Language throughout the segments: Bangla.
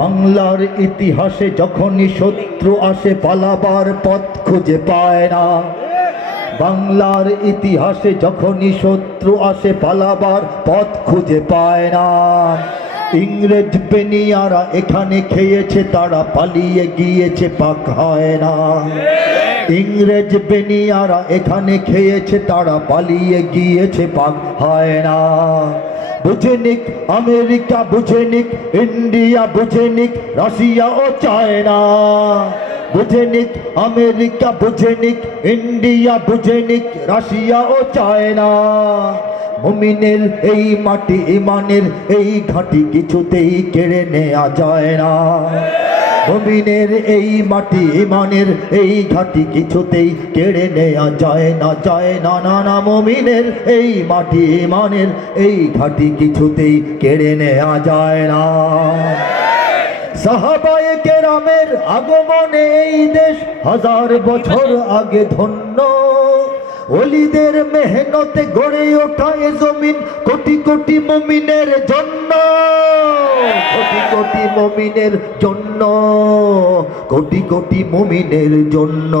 বাংলার ইতিহাসে যখনই শত্রু আসে পালাবার পথ খুঁজে পায় না। বাংলার ইতিহাসে যখনই শত্রু আসে পালাবার পথ খুঁজে পায় না। ইংরেজ বেনিয়ারা এখানে খেয়েছে, তারা পালিয়ে গিয়েছে, পাক হয় না। ইংরেজ বেনিয়ারা এখানে খেয়েছে, তারা পালিয়ে গিয়েছে, পাক হয় না। বুঝে নিক আমেরিকা, বুঝে নিক ইন্ডিয়া, বুঝে নিক রাশিয়া ও চায়না। বুঝে নিক আমেরিকা, বুঝে নিক ইন্ডিয়া, বুঝে নিক রাশিয়া ও চায়না। মুমিনের এই মাটি ইমানের এই ঘাঁটি কিছুতেই কেড়ে নেওয়া যায় না। মুমিনের এই মাটি ইমানের এই ঘাঁটি কিছুতেই কেড়ে নেওয়া যায় না, যায় না, না না। মুমিনের এই মাটি ইমানের এই ঘাঁটি কিছুতেই কেড়ে নেওয়া যায় না। সাহাবায়ে কেরামের আগমনে এই দেশ হাজার বছর আগে ধন্য। ওলিদের মেহনতে গড়ে ওঠা এ জমিন কোটি কোটি মুমিনের জন্য, কোটি কোটি মুমিনের জন্য, কোটি কোটি মুমিনের জন্য।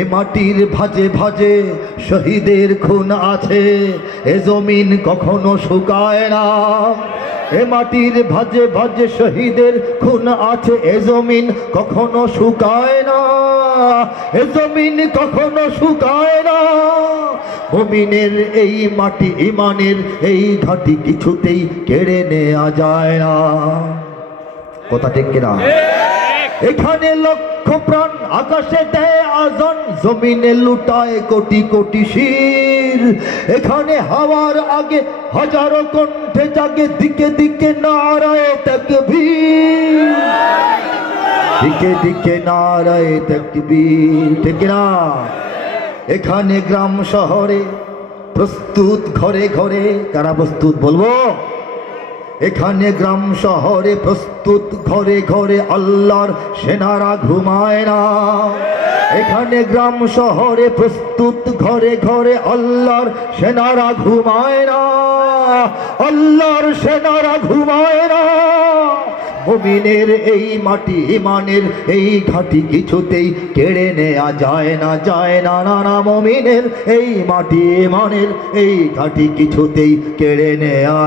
এ মাটির ভাজে ভাজে শহীদের খুন আছে, এ জমিন কখনো শুকায় না। এ মাটির ভাজে ভাজে শহীদের খুন আছে, এ জমিন কখনো শুকায় না, এ জমিন কখনো শুকায় না। মুমিনের এই মাটি ইমানের এই ঘাঁটি কিছুতেই কেড়ে নেওয়া যায় না। কথা ঠিক কিনা? এখানে লক্ষ প্রাণ আকাশে দেয় আজান, জমিনে লুটায় কোটি কোটি শির। এখানে হাওয়ার আগে হাজারো কণ্ঠে জাগে, দিকে দিকে নারায়ে তাকবীর, দিকে দিকে নারায়ে তাকবীর। ঠিক না? এখানে গ্রাম শহরে প্রস্তুত, ঘরে ঘরে কারা প্রস্তুত বলবো? এখানে গ্রাম শহরে প্রস্তুত, ঘরে ঘরে আল্লাহর সেনারা ঘুমায় না। এখানে গ্রাম শহরে প্রস্তুত, ঘরে ঘরে আল্লাহর সেনারা ঘুমায় না, আল্লাহর সেনারা ঘুমায় না। মুমিনের এই মাটি ইমানের এই ঘাঁটি কিছুতেই কেড়ে নেওয়া যায় না, যায় না, না না। মুমিনের এই মাটি ইমানের এই ঘাঁটি কিছুতেই কেড়ে নেওয়া